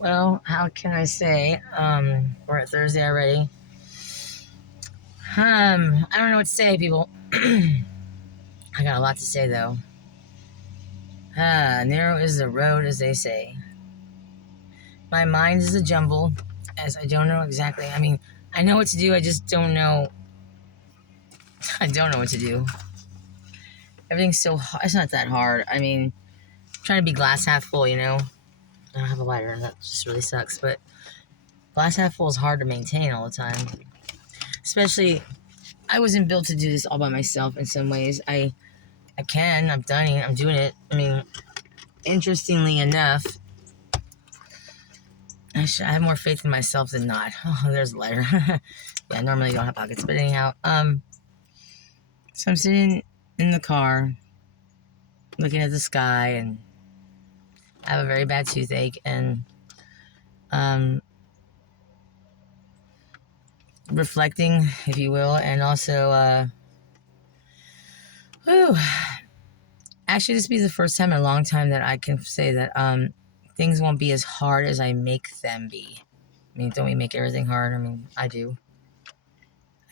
Well, how can I say? We're at Thursday already. I don't know what to say, people. I got a lot to say though. Narrow is the road, as they say. My mind is a jumble, as I don't know exactly. I mean, I know what to do. I just don't know. I don't know what to do. Everything's so hard. It's not that hard. I mean, I'm trying to be glass half full. I don't have a lighter, and that just really sucks. But glass half full is hard to maintain all the time. Especially, I wasn't built to do this all by myself. In some ways, I can. I've done it. I'm doing it. I mean, interestingly enough, I have more faith in myself than not. Oh, there's a lighter. Yeah, normally you don't have pockets, but anyhow, so I'm sitting in the car, looking at the sky, and I have a very bad toothache, and um, reflecting, if you will, and also, whew, actually, this will be the first time in a long time that I can say that things won't be as hard as I make them be. I mean, don't we make everything hard? I mean, I do.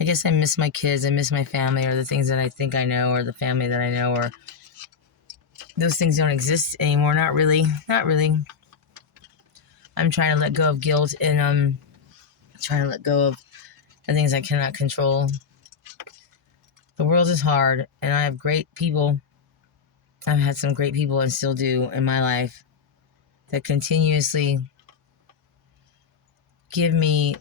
I guess I miss my kids, I miss my family, or the things that I think I know, or the family that I know, or those things don't exist anymore. Not really. Not really. I'm trying to let go of guilt, and trying to let go of the things I cannot control. The world is hard, and I have great people. I've had some great people and still do in my life that continuously give me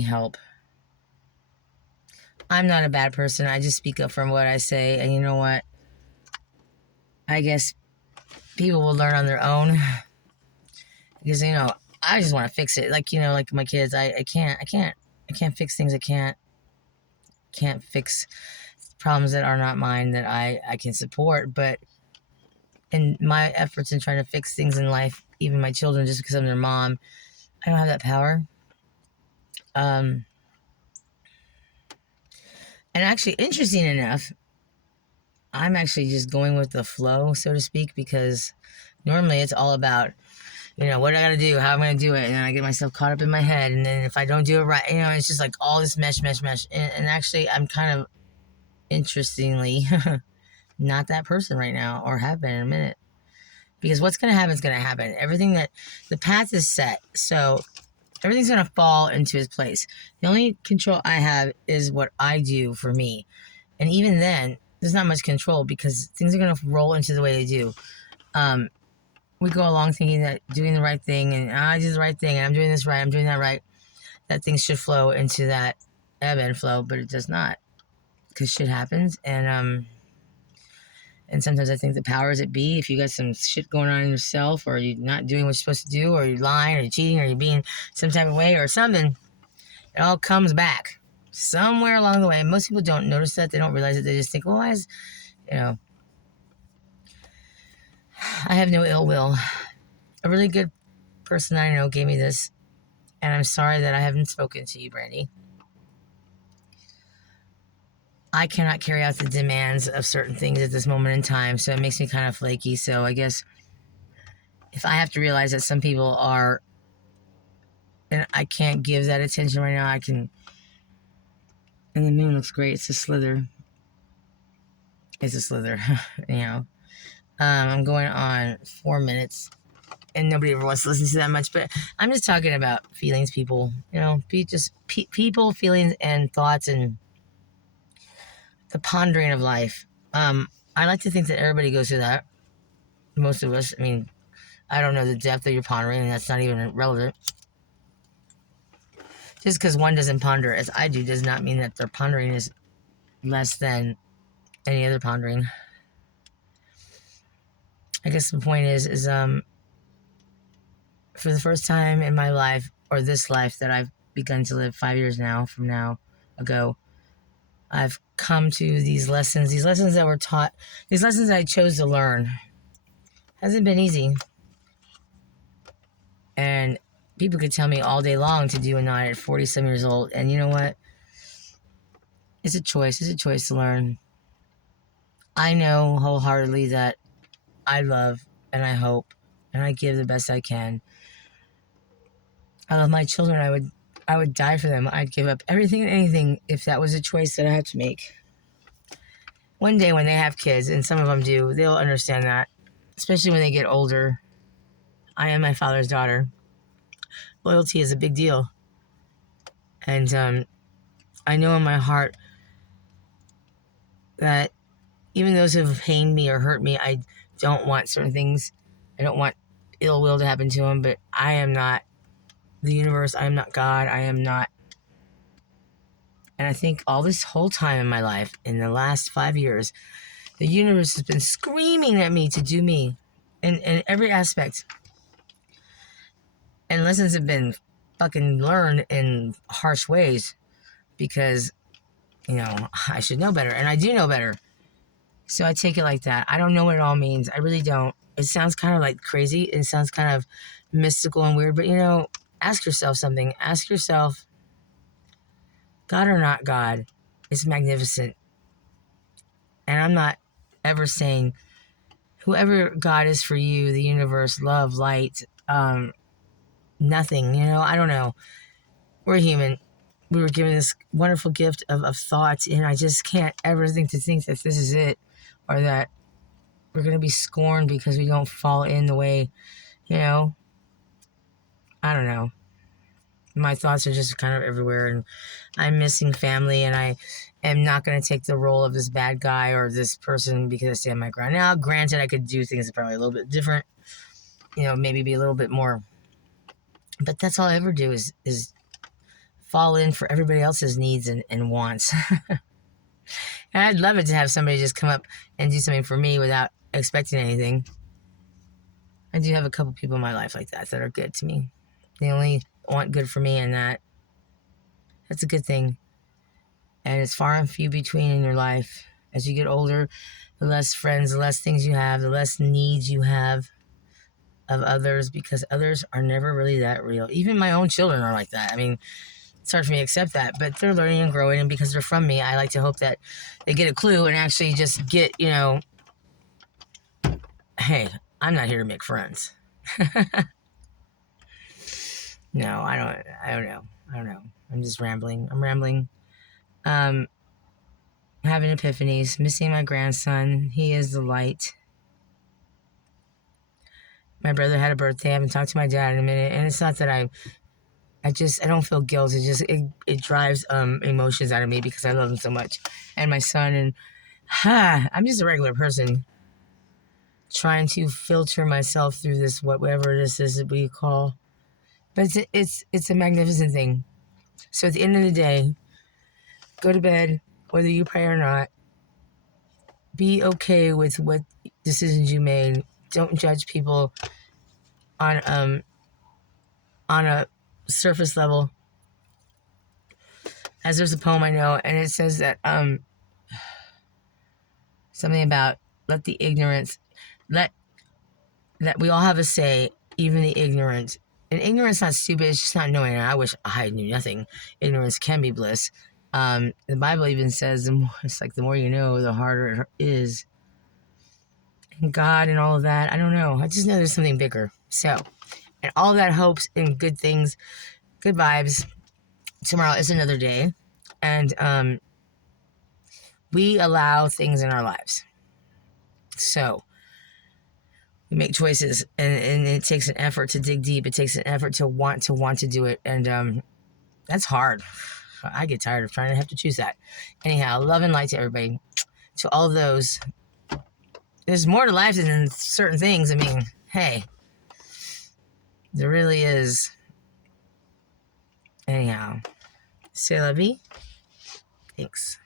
help. I'm not a bad person. I just speak up from what I say, and you know what? I guess people will learn on their own because I just want to fix it. Like my kids, I can't fix things. I can't fix problems that are not mine that I can support. But in my efforts in trying to fix things in life, even my children, just because I'm their mom, I don't have that power. And actually, interesting enough, I'm actually just going with the flow, so to speak, because normally it's all about, what I gotta do, how I'm gonna do it, and then I get myself caught up in my head, and then if I don't do it right, it's just like all this mesh. And actually, I'm kind of, interestingly, not that person right now, or have been in a minute. Because what's gonna happen is gonna happen. The path is set, so everything's gonna fall into its place. The only control I have is what I do for me. And even then, there's not much control because things are gonna roll into the way they do. We go along thinking that doing the right thing, and I do the right thing, and I'm doing this right, I'm doing that right, that things should flow into that ebb and flow, but it does not, because shit happens, and sometimes I think the powers that be, if you got some shit going on in yourself, or you're not doing what you're supposed to do, or you're lying, or you're cheating, or you're being some type of way, or something, it all comes back somewhere along the way. Most people don't notice that. They don't realize it. They just think, well, why is, I have no ill will. A really good person I know gave me this, and I'm sorry that I haven't spoken to you, Brandy. I cannot carry out the demands of certain things at this moment in time, so it makes me kind of flaky. So I guess if I have to realize that some people are, and I can't give that attention right now, I can. And the moon looks great. It's a slither. It's a slither. I'm going on 4 minutes, and nobody ever wants to listen to that much. But I'm just talking about feelings, people. People, feelings, and thoughts, and the pondering of life. I like to think that everybody goes through that. Most of us. I mean, I don't know the depth of your pondering, and that's not even relevant. Just because one doesn't ponder as I do does not mean that their pondering is less than any other pondering. I guess the point is for the first time in my life, or this life that I've begun to live 5 years now from now ago, I've come to these lessons that were taught, these lessons that I chose to learn. Hasn't been easy. And people could tell me all day long to do a not at 40-some years old. And you know what? It's a choice. It's a choice to learn. I know wholeheartedly that I love and I hope and I give the best I can. I love my children. I would die for them. I'd give up everything and anything if that was a choice that I had to make. One day when they have kids, and some of them do, they'll understand that, especially when they get older. I am my father's daughter. Loyalty is a big deal. And I know in my heart that even those who have pained me or hurt me, I don't want certain things. I don't want ill will to happen to them, but I am not the universe. I am not God. I am not. And I think all this whole time in my life, in the last 5 years, the universe has been screaming at me to do me in every aspect. And lessons have been fucking learned in harsh ways because, I should know better. And I do know better. So I take it like that. I don't know what it all means. I really don't. It sounds kind of like crazy. It sounds kind of mystical and weird. But, ask yourself something. Ask yourself, God or not God, it's magnificent. And I'm not ever saying whoever God is for you, the universe, love, light, nothing, I don't know. We're human. We were given this wonderful gift of thought, and I just can't ever think that this is it, or that we're going to be scorned because we don't fall in the way, I don't know. My thoughts are just kind of everywhere, and I'm missing family, and I am not going to take the role of this bad guy or this person because I stand my ground. Now, granted, I could do things probably a little bit different, maybe be a little bit more, but that's all I ever do is fall in for everybody else's needs and wants. And I'd love it to have somebody just come up and do something for me without expecting anything. I do have a couple people in my life like that are good to me. They only want good for me, and that's a good thing. And it's far and few between in your life. As you get older, the less friends, the less things you have, the less needs you have of others, because others are never really that real. Even my own children are like that. I mean, it's hard for me to accept that, but they're learning and growing, and because they're from me, I like to hope that they get a clue and actually just get, hey, I'm not here to make friends. No, I don't know. I'm just rambling. Having epiphanies, missing my grandson. He is the light. My brother had a birthday. I haven't talked to my dad in a minute, and it's not that I don't feel guilt. It drives emotions out of me because I love him so much, and my son, and I'm just a regular person trying to filter myself through this whatever this is that we call. But it's a magnificent thing. So at the end of the day, go to bed, whether you pray or not. Be okay with what decisions you made. Don't judge people on a surface level. As there's a poem I know, and it says that something about let that we all have a say, even the ignorant. And ignorance not stupid, it's just not knowing. And I wish I knew nothing. Ignorance can be bliss. The Bible even says the more you know, the harder it is. And God and all of that, I don't know. I just know there's something bigger. So, and all that hopes and good things, good vibes. Tomorrow is another day. And we allow things in our lives. So, we make choices, and it takes an effort to dig deep. It takes an effort to want to do it. And that's hard. I get tired of trying to have to choose that. Anyhow, love and light to everybody. To all of those. There's more to life than certain things. I mean, hey. There really is. Anyhow. C'est la vie. Thanks.